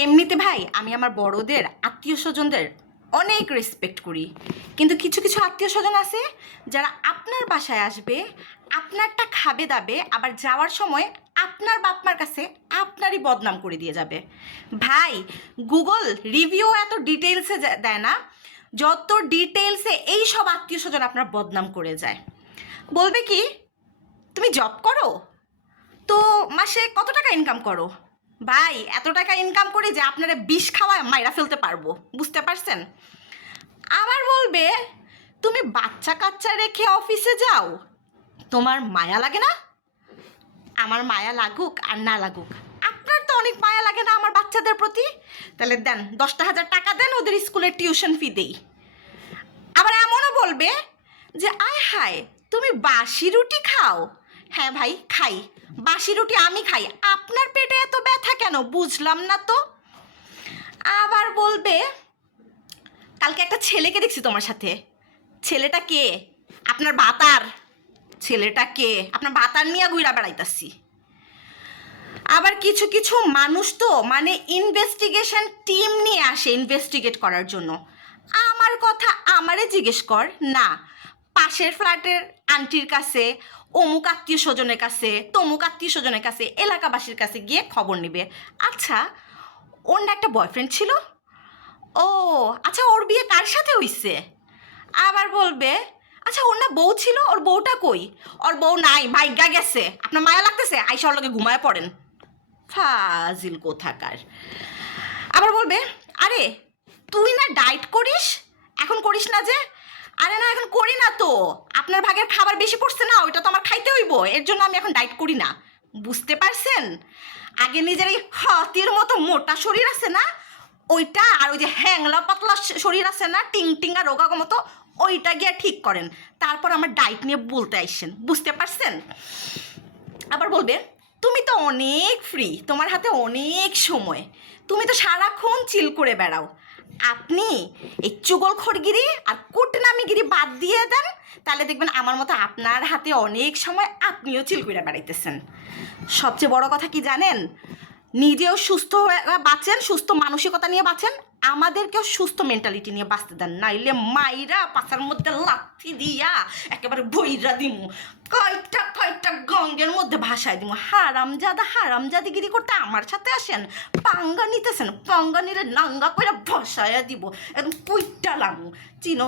এমনিতে ভাই আমি আমার বড়দের আত্মীয় স্বজনদের অনেক রেসপেক্ট করি, কিন্তু কিছু কিছু আত্মীয় স্বজন আছে যারা আপনার বাসায় আসবে, আপনারটা খাবে দাবে, আবার যাওয়ার সময় আপনার বাপমার কাছে আপনারই বদনাম করে দিয়ে যাবে। ভাই, গুগল রিভিউ এত ডিটেলসে দেয় না যত ডিটেলসে এই সব আত্মীয় স্বজন আপনার বদনাম করে যায়। বলবে কি, তুমি জব করো, তো মাসে কত টাকা ইনকাম করো? ভাই, এত টাকা ইনকাম করি যে আপনারা বিষ খাওয়ায় মাইরা ফেলতে পারবো, বুঝতে পারছেন? আবার বলবে, তুমি বাচ্চা কাচ্চা রেখে অফিসে যাও, তোমার মায়া লাগে না? আমার মায়া লাগুক আর না লাগুক, আপনার তো অনেক মায়া লাগে না আমার বাচ্চাদের প্রতি? তাহলে দেন, 10,000 টাকা দেন, ওদের স্কুলের টিউশন ফি দেই। আবার এমনও বলবে যে আয় হায়, তুমি বাসি রুটি খাও। হ্যাঁ ভাই, খাই। বাসি রুটি আমি খাই, আপনার পেটে এত ব্যথা কেন বুঝলাম না তো। আবার বলবে, কালকে একটা ছেলেকে দেখছি তোমার সাথে। ছেলেটা কে? আপনার বাতার। ছেলেটা কে? আপনার বাতার নিয়ে ঘুরা বেড়াইতাছি। আবার কিছু কিছু মানুষ তো মানে ইনভেস্টিগেশন টিম নিয়ে আসে ইনভেস্টিগেট করার জন্য। আমার কথা আমারে জিজ্ঞেস কর না, পাশের ফ্ল্যাটের আন্টির কাছে, অমুক আত্মীয় স্বজনের কাছে, তমুক আত্মীয় স্বজনের কাছে, এলাকাবাসীর কাছে গিয়ে খবর নেবে। আচ্ছা, ওর না একটা বয়ফ্রেন্ড ছিল? ও আচ্ছা, ওর বিয়ে কার সাথে হইছে? আবার বলবে, আচ্ছা ওর না বউ ছিল, ওর বউটা কই? ওর বউ নাই, ভাইগা গেছে। আপনার মায়া লাগতেছে, আইসা ওর লগে ঘুমায় পড়েন। ফাজিল কোথাকার। আবার বলবে, আরে তুই না ডায়েট করিস, এখন করিস না যে? আরে না, এখন করি না তো, আপনার ভাগের খাবার বেশি পড়ছে না, ওইটা তো আমার খাইতে হইব, এর জন্য আমি এখন ডায়েট করি না। বুঝতে পারছেন? আগে নিজের এই হাতির মতো মোটা শরীর আছে না, ওইটা, আর ওই যে হ্যাংলা পাতলা শরীর আছে না, টিং টিঙ্গা রোগা মতো, ওইটা গিয়ে ঠিক করেন, তারপর আমার ডায়েট নিয়ে বলতে আইসেন। বুঝতে পারছেন? আবার বলবে, তুমি তো অনেক ফ্রি, তোমার হাতে অনেক সময়, তুমি তো সারাক্ষণ চিল করে বেড়াও। আপনি এই চুগলখড়গিরি আর কুটনামিগিরি বাদ দিয়ে দেন, তাহলে দেখবেন আমার মতো আপনার হাতে অনেক সময়, আপনিও চিল করে বেড়াইতেছেন। সবচেয়ে বড় কথা কি জানেন? নিজেও সুস্থ হয়ে বাঁচেন, সুস্থ মানসিকতা নিয়ে বাঁচেন, আমাদেরকেও সুস্থ মেন্টালিটি নিয়ে বাঁচতে দেন, নাইলে মাইরা পাছার মধ্যে লাথি দিয়া একেবারে বইরা দিমু, কয়টা কয়টা গঙ্গের মধ্যে ভাসায় দিমু। হারামজাদিগিরি করতে আমার সাথে আসেন, পাঙ্গা নিতেছেন, পাঙ্গা নিলে নাঙ্গা করে ভাসায়া দিব, একদম কুইটা লামু। চিনো